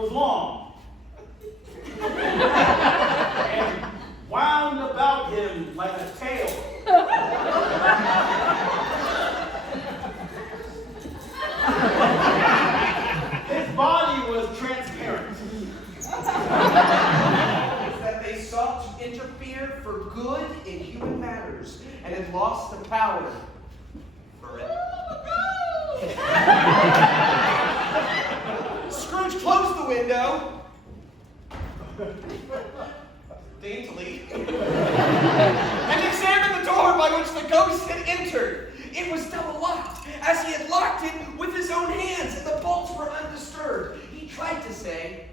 was long and wound about him like a tail. His body was transparent. That they sought to interfere for good in human matters and had lost the power forever. Scrooge closed the window daintily and examined the door by which the ghost had entered. It was double locked, as he had locked it with his own hands, and the bolts were undisturbed. He tried to say,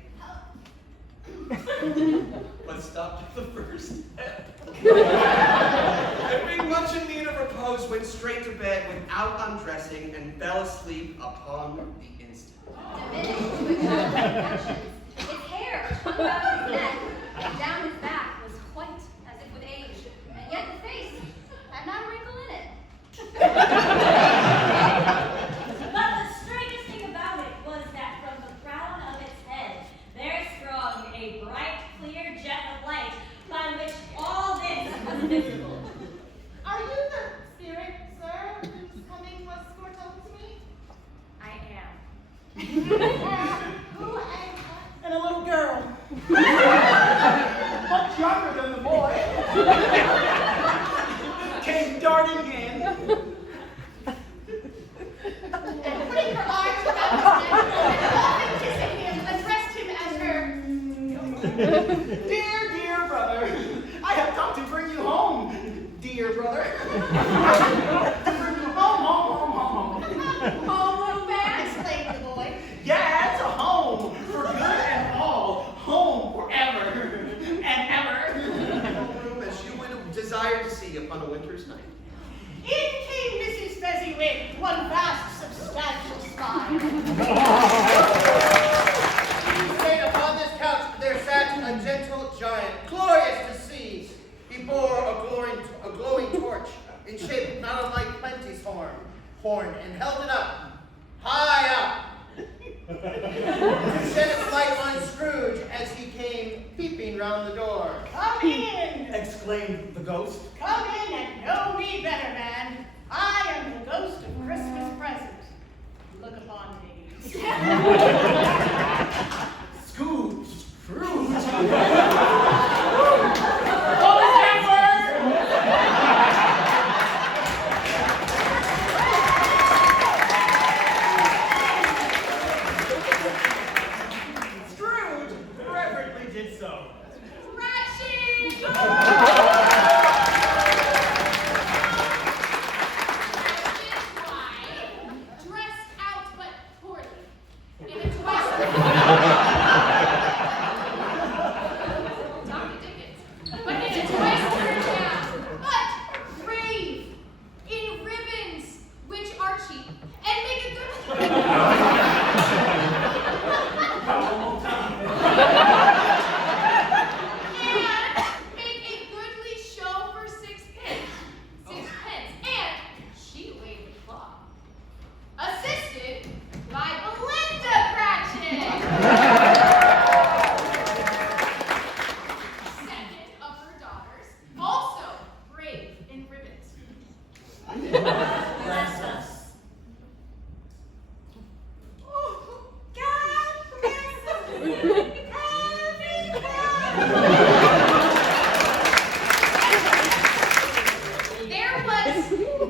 but stopped at the first step. And being much in need of repose, went straight to bed without undressing and fell asleep upon the instant. Diminished to a child's proportions, his hair hung about his neck, and down his back was white as if with age, and yet the face had not a wrinkle in it. But the strangest thing about it was that from the crown of its head there sprung a bright, clear jet of light by which all this was visible. Are you the spirit, sir, whose coming was foretold to me? I am. Who and what? And a little girl, much younger than the boy, came darting in. And putting her arms about his neck and loving kissing him, addressed him as her. Dear, dear brother, I have come to bring you home, dear brother. To bring you home, home, home, home, home. Home romance, exclaimed the boy. Yeah, it's a home for good and all, home forever and ever. Room as you would desire to see upon a winter's night. In came Mrs. Fezziwig, one vast, substantial smile. Sitting upon this couch there sat a gentle giant, glorious to see. He bore a glowing torch, in shape not unlike Plenty's horn, and held it up, high up, to shed its light on Scrooge as he came peeping round the door. Come in! Exclaimed the ghost. Come in and know me better, man. I am the ghost of Christmas present. Look upon me. Scrooge, Scrooge. What was that word? Scrooge reverently did so. Ratchet! Dressed out but poorly. In a twist. Dr. Dickens. But in a twice-turned gown. But brave. In ribbons, which are cheap. And make a good... And make a goodly show for 6 pence. 6 pence. And she waved the cloth. Assisted by Belinda Cratchit. Second of her daughters, also brave in ribbons. Bless us. Oh, God bless There was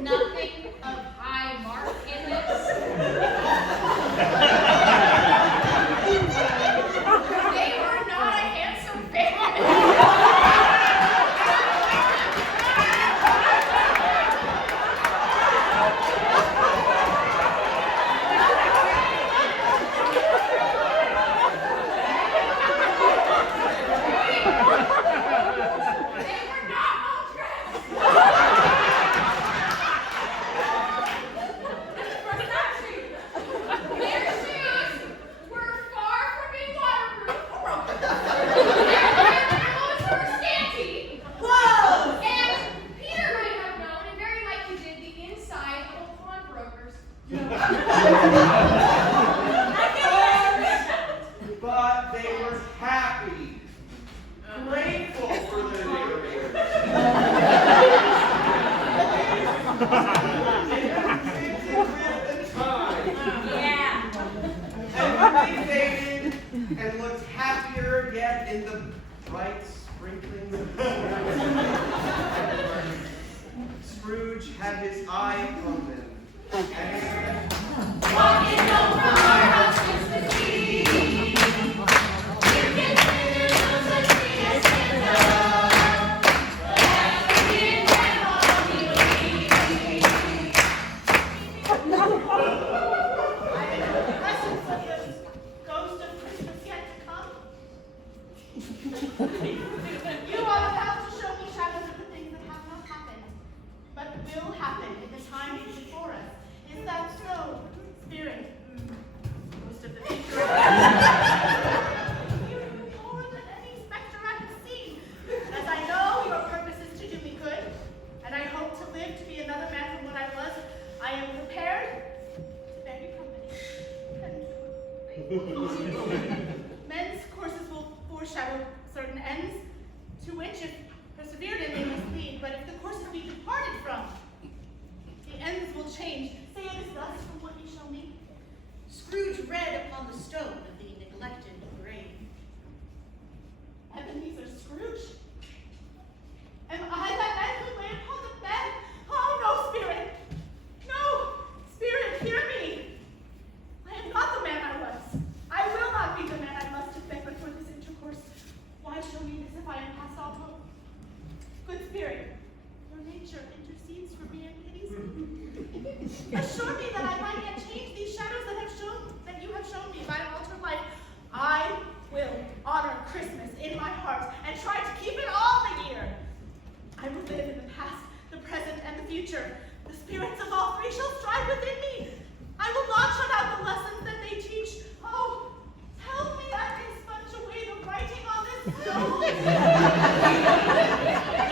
nothing of high mark in this. They were not a handsome family. and looked happier yet in the bright sprinklings of the sun. Scrooge had his eye upon them, and Walking home from our house Christmas Eve. You can sing the songs of sweet as Santa. But happy and grandma we believe. I have impressions of the ghost of Christmas yet to come. You are about to show me shadows of the things that have not happened, but will happen in the time before us. Is that so, Spirit? Ghost of the future. You are more than any specter I have seen. As I know your purpose is to do me good, and I hope to live to be another man from what I was, I am prepared to bear you company. Men's courses will foreshadow certain ends, to which, if persevered in, they must lead. But if the courses be departed from, the ends will change. Say it is thus from what you show me. Scrooge read upon the stone of the neglected grave. Ebenezer Scrooge? Am I that man who lay upon the bed? Oh, no, Spirit! No! Spirit, hear me! I am not the man I was. I will not be the man I must have been before this intercourse. Why show me this if I am past all hope? Good Spirit, your nature intercedes for me and pities me. Assure me that I might yet change these shadows that you have shown me by an altered life. I will honor Christmas in my heart and try to keep it all the year. I will live in the past, the present, and the future. The spirits of all three shall strive within me. I will not shut out the lessons that they teach. Oh, help me that I sponge away the writing on this stone.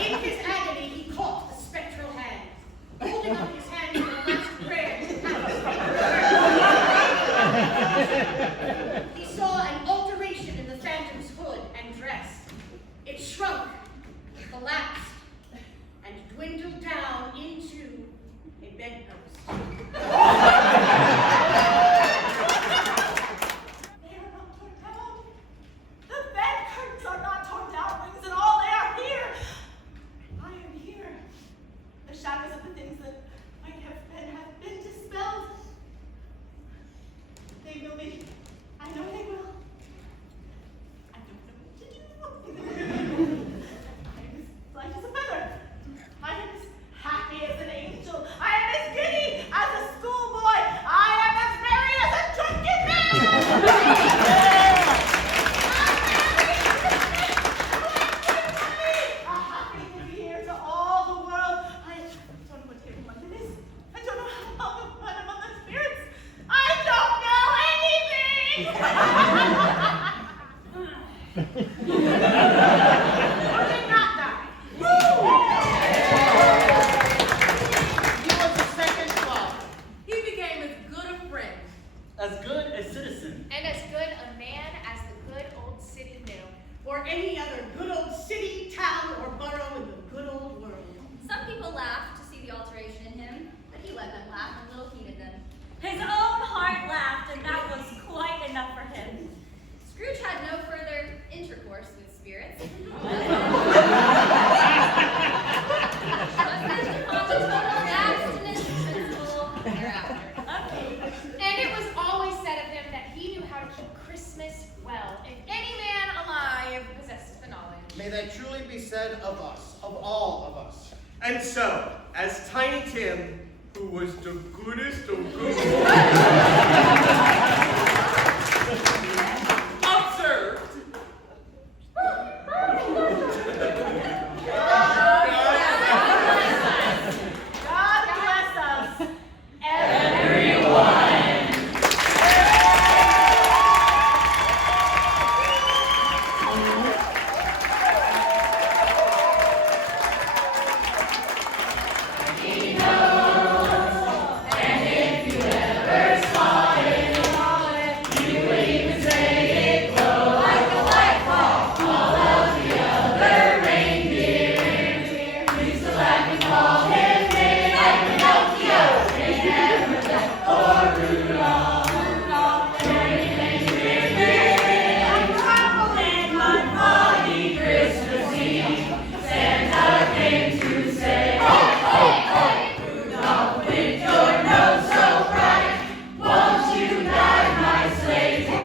In his agony, he caught the spectral hand, holding up his hand in the last prayer. He saw an alteration in the phantom's hood and dress. It shrunk, collapsed, and dwindled down into a bedpost. They are not torn down. The bed curtains are not torn down, wings and all, they are here. I am here. The shadows of the things that might have been dispelled. They will be. I know they will. I don't know what to do. I am as light as a feather. I am as happy as an angel. I am as giddy as a schoolboy. I am as merry as a drunken man. A happy new year to all the world. I don't know what table month it is. I don't know how long I'm among the spirits. I don't know anything. Or did not die. He was the second father. He became as good a friend, As good a citizen. And as good a man as the good old city knew. Or any other good old city, town, or borough in the good old world. Some people laughed to see the alteration in him, but he let them laugh and little heeded them. His own heart laughed, and that was quite enough for him. Scrooge had no further intercourse with spirits. Just upon the total abstinence principle thereafter. Okay. And it was always said of him that he knew how to keep Christmas well. If any man alive possessed the knowledge. May that truly be said of us, of all of us. And so, as Tiny Tim, who was the goodest of good